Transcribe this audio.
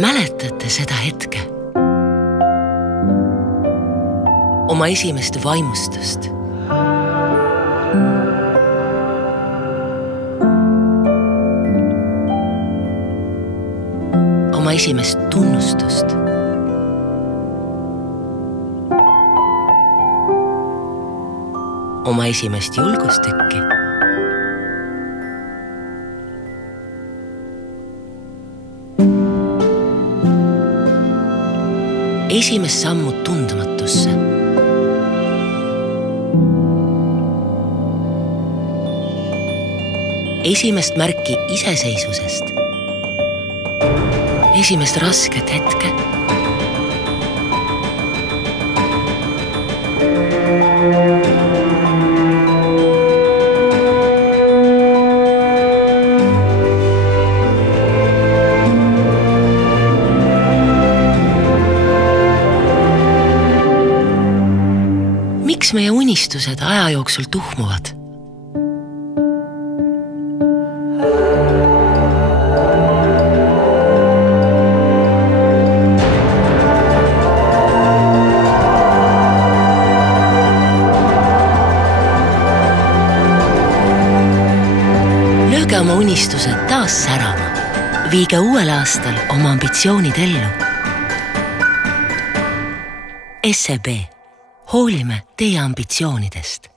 Mäletate seda hetke? Oma esimest vaimustust. Oma esimest tunnustust. Oma esimest julgustükki. Esimest sammu tundmatusse. Esimest märki iseseisvusest. Esimest rasket hetke. Miks meie unistused aja jooksul tuhmuvad? Lööge oma unistused taas särama. Viige uuel aastal oma ambitsioonid ellu. SEB. Hoolime teie ambitsioonidest.